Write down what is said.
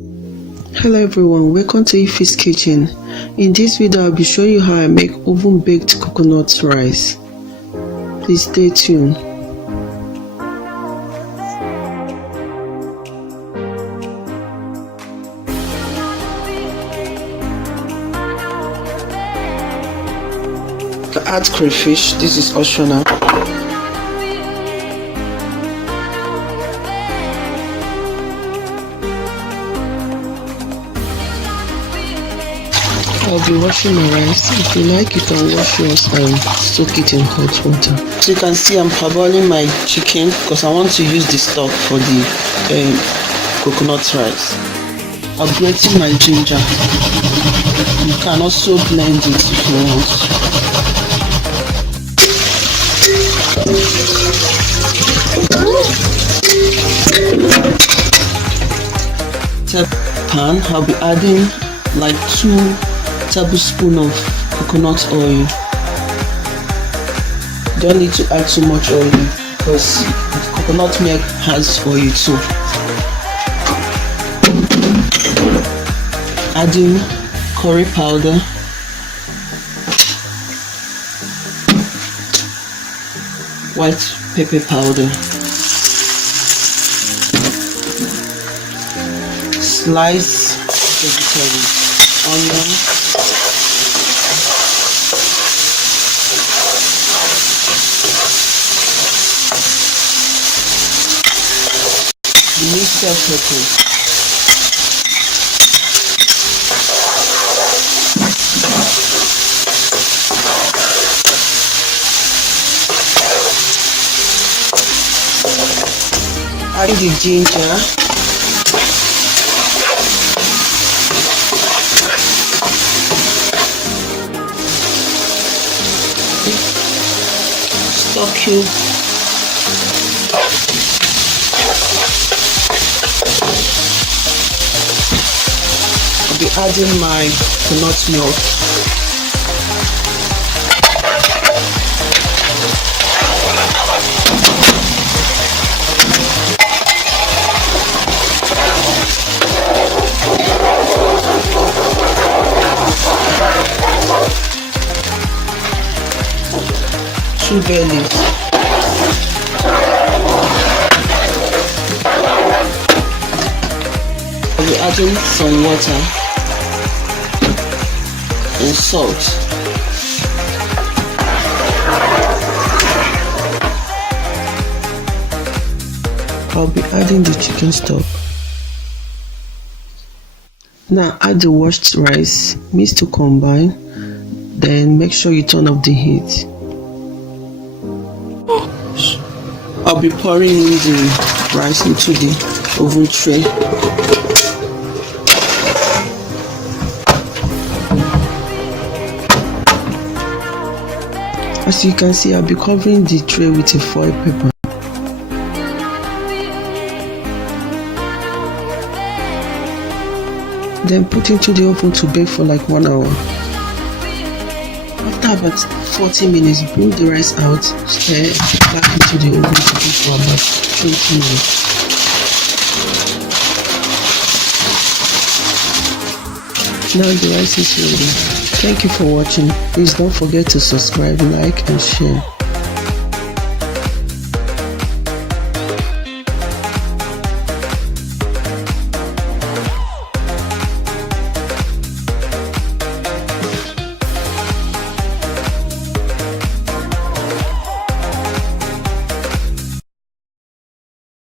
Hello everyone, welcome to Iphy's kitchen. In this video I'll be showing you how I make oven baked coconut rice. Please stay tuned. To add crayfish, this is optional. I'll be washing my rice. If you like, you can wash yours and soak it in hot water. So you can see I'm parboiling my chicken because I want to use the stock for the coconut rice. I'm grating my ginger. You can also blend it if you want. Pan, I'll be adding like 2 tablespoons of coconut oil. Don't need to add too much oil because coconut milk has oil too. Adding curry powder, white pepper powder, sliced vegetables, onion, mixed pepper, add the ginger, stockcube, I'll be adding my coconut milk, two bay leaves, I'll be adding some water and salt. I'll be adding the chicken stock. Now add the washed rice, mix to combine, then make sure you turn off the heat. I'll be pouring in the rice into the oven tray. As you can see, I'll be covering the tray with a foil paper. Then put into the oven to bake for like 1 hour. After about 40 minutes, bring the rice out, stir back into the oven to bake for about 20 minutes. Now the rice is ready. Thank you for watching. Please don't forget to subscribe, like and share.